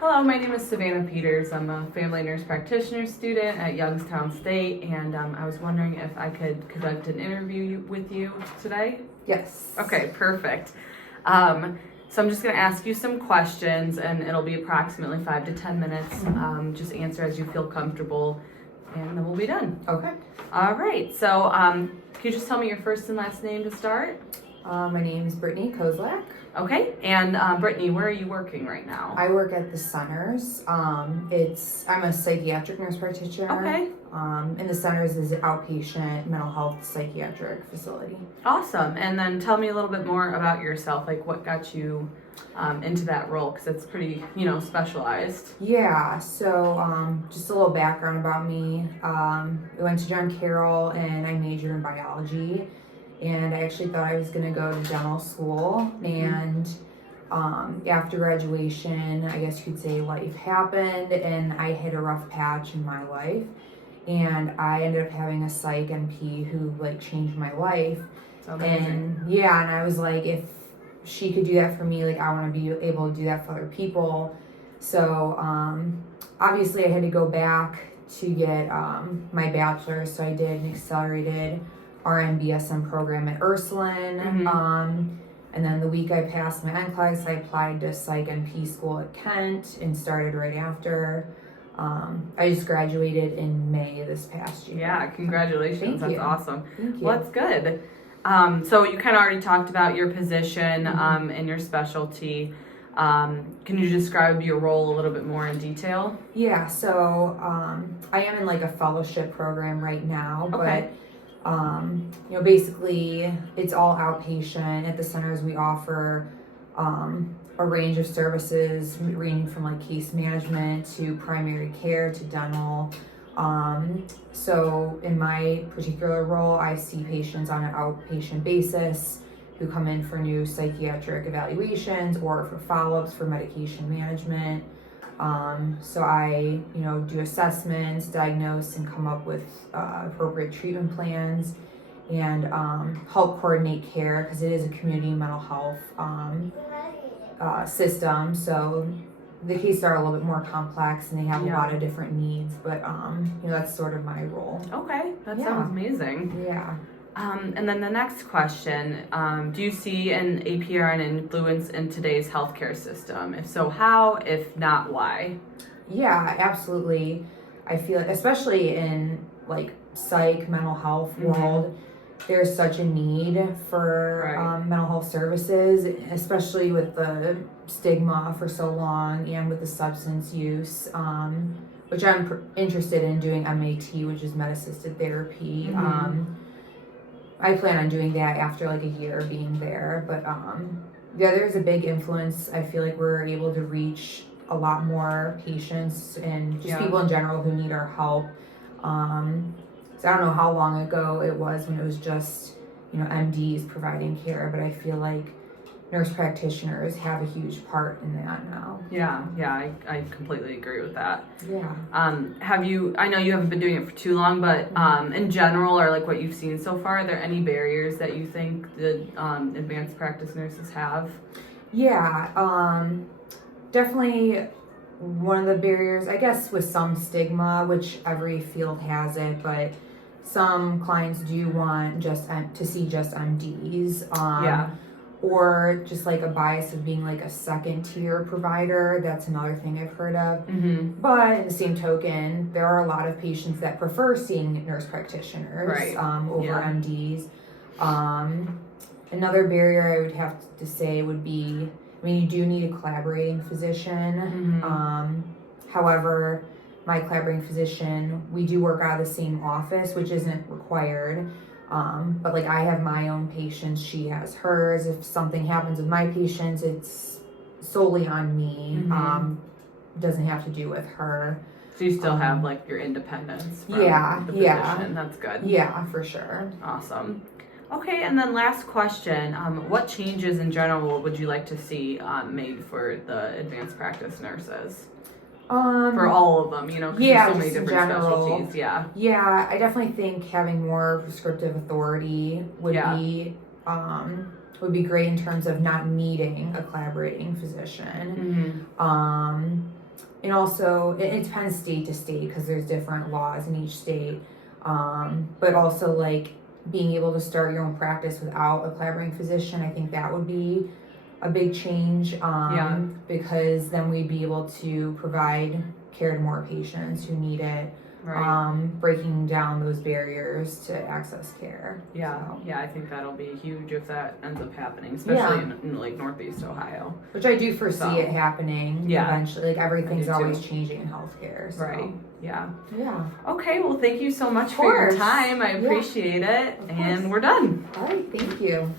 Hello, my name is Savannah Peters. I'm a family nurse practitioner student at Youngstown State, and I was wondering if I could conduct an interview with you today. Yes. Okay, perfect. So I'm just going to ask you some questions, and it'll be approximately 5 to 10 minutes. Just answer as you feel comfortable, and then we'll be done. Okay. All right. So can you just tell me your first and last name to start? My name is Brittany Kozlak. Okay. And Brittany, where are you working right now? I work at the Centers. I'm a psychiatric nurse practitioner. Okay. And the Centers is an outpatient mental health psychiatric facility. Awesome. And then tell me a little bit more about yourself, like what got you into that role, because it's pretty, specialized. Yeah, so just a little background about me. I went to John Carroll and I majored in biology. And I actually thought I was going to go to dental school. And after graduation, I guess you could say life happened and I hit a rough patch in my life. And I ended up having a psych NP who changed my life. And yeah, and I was like, if she could do that for me, I want to be able to do that for other people. So obviously I had to go back to get my bachelor's. So I did an accelerated RN BSN program at Ursuline. And then the week I passed my NCLEX, I applied to psych NP school at Kent and started right after. I just graduated in May this past year. Yeah, congratulations. Thank That's you. awesome. Thank you. Well, that's good. So you kind of already talked about your position and your specialty. Can you describe your role a little bit more in detail? Yeah, so I am in a fellowship program right now, Okay. but basically it's all outpatient. At the Centers we offer a range of services ranging from case management to primary care to dental. So in my particular role, I see patients on an outpatient basis who come in for new psychiatric evaluations or for follow-ups for medication management. So I, do assessments, diagnose, and come up with appropriate treatment plans and help coordinate care because it is a community mental health system. So the cases are a little bit more complex and they have a lot of different needs, but that's sort of my role. Okay, that sounds amazing. Yeah. And then the next question, do you see an APRN influence in today's healthcare system? If so, how? If not, why? Yeah, absolutely. I feel especially in psych, mental health world, there's such a need for mental health services, especially with the stigma for so long and with the substance use, which I'm interested in doing MAT, which is med-assisted therapy. I plan on doing that after a year of being there, but yeah, there's a big influence. I feel like we're able to reach a lot more patients and just people in general who need our help. So I don't know how long ago it was when it was just, MDs providing care, but I feel like nurse practitioners have a huge part in that now. Yeah, I completely agree with that. Yeah. I know you haven't been doing it for too long, but in general, or what you've seen so far, are there any barriers that you think the advanced practice nurses have? Yeah, definitely one of the barriers, I guess, with some stigma, which every field has it, but some clients do want to see just MDs. Or just a bias of being a second tier provider. That's another thing I've heard of. But in the same token, there are a lot of patients that prefer seeing nurse practitioners over MDs. Another barrier I would have to say would be, you do need a collaborating physician. However, my collaborating physician, we do work out of the same office, which isn't required. But I have my own patients, she has hers. If something happens with my patients, it's solely on me. Doesn't have to do with her. So you still have your independence from the position. That's good. Yeah, for sure. Awesome. Okay, and then last question, what changes in general would you like to see made for the advanced practice nurses? For all of them, because there's so many different specialties. Yeah, I definitely think having more prescriptive authority would be great in terms of not needing a collaborating physician. and also it depends state to state because there's different laws in each state. But also like being able to start your own practice without a collaborating physician, I think that would be a big change. Because then we'd be able to provide care to more patients who need it. Right. Breaking down those barriers to access care. Yeah, So. yeah, I think that'll be huge if that ends up happening, especially in like Northeast Ohio. Which I do foresee it happening eventually. Like everything's always changing in healthcare. So. Right. Yeah. Yeah. Okay, well thank you so much for your time. I appreciate it. And we're done. All right, thank you.